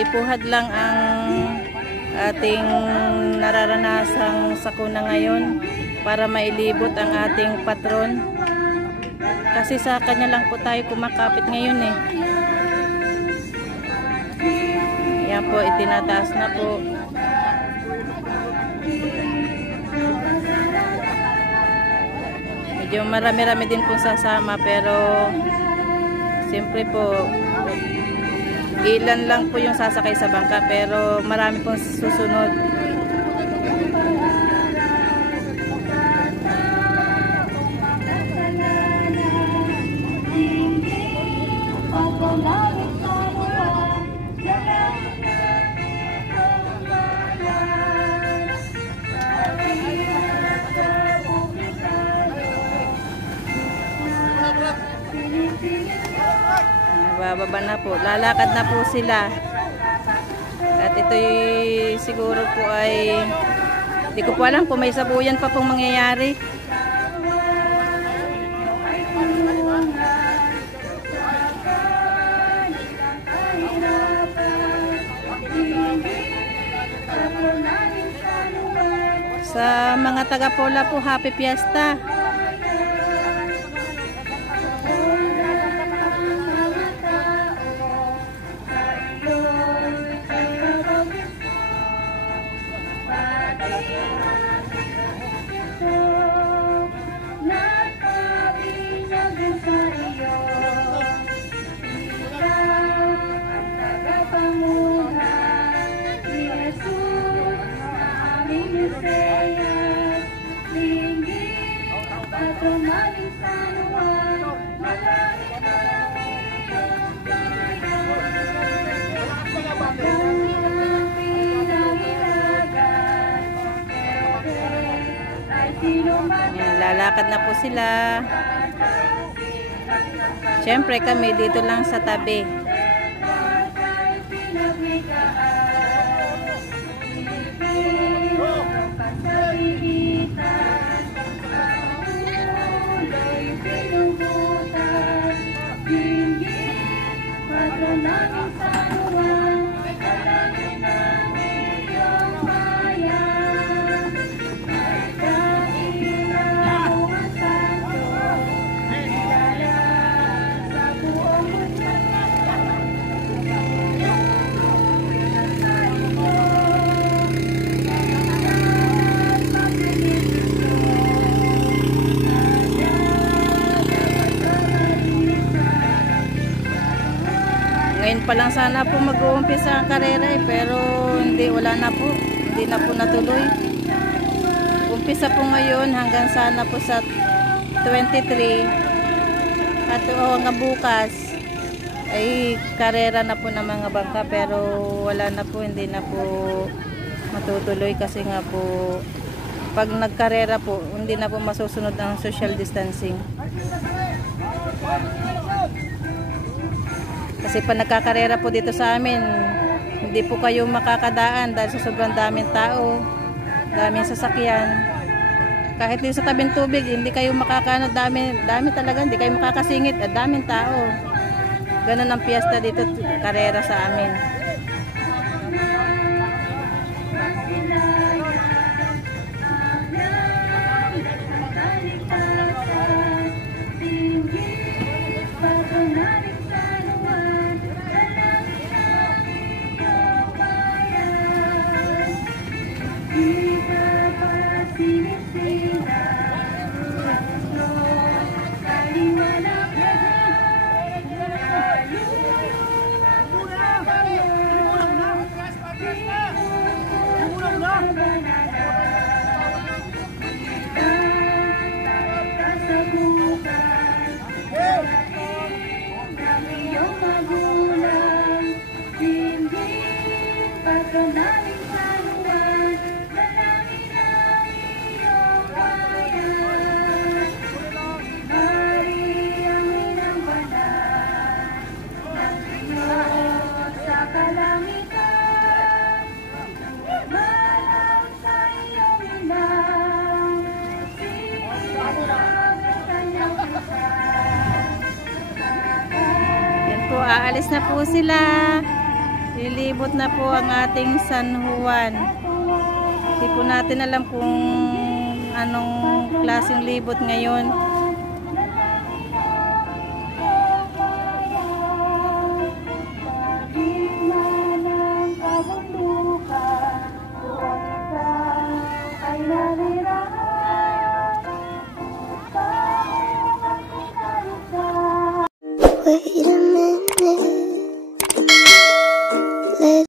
Hindi po hadlang ang ating nararanasang sakuna ngayon para mailibot ang ating patron. Kasi sa kanya lang po tayo kumakapit ngayon eh. Yan po, itinataas na po. Medyo marami-rami din po sasama pero siyempre po ilan lang po yung sasakay sa bangka pero marami pong susunod. Bababa na po, lalakad na po sila at ito'y siguro po ay hindi ko po alam kung may sabuyan pa pong mangyayari. Sa mga taga-Pola po, Happy Fiesta. Lalakad na po sila. Siyempre kami dito lang sa tabi. Ngayon pa lang sana po mag-uumpisa ang karera eh, pero wala na po. Hindi na po natuloy. Umpisa po ngayon hanggang sana po sa 23 at hanggang bukas ay karera na po ng mga bangka pero wala na po, hindi na po matutuloy kasi nga po pag nagkarera po hindi na po masusunod ang social distancing. Kasi pa nagkakarera po dito sa amin, hindi po kayo makakadaan dahil sa sobrang daming tao, daming sasakyan. Kahit din sa tabing tubig, hindi kayo makakano, dami talaga, hindi kayo makakasingit at daming tao. Ganun ang piyesta dito, karera sa amin. Aalis na po sila. Lilibot na po ang ating San Juan. Hindi po natin alam kung anong klaseng libot ngayon.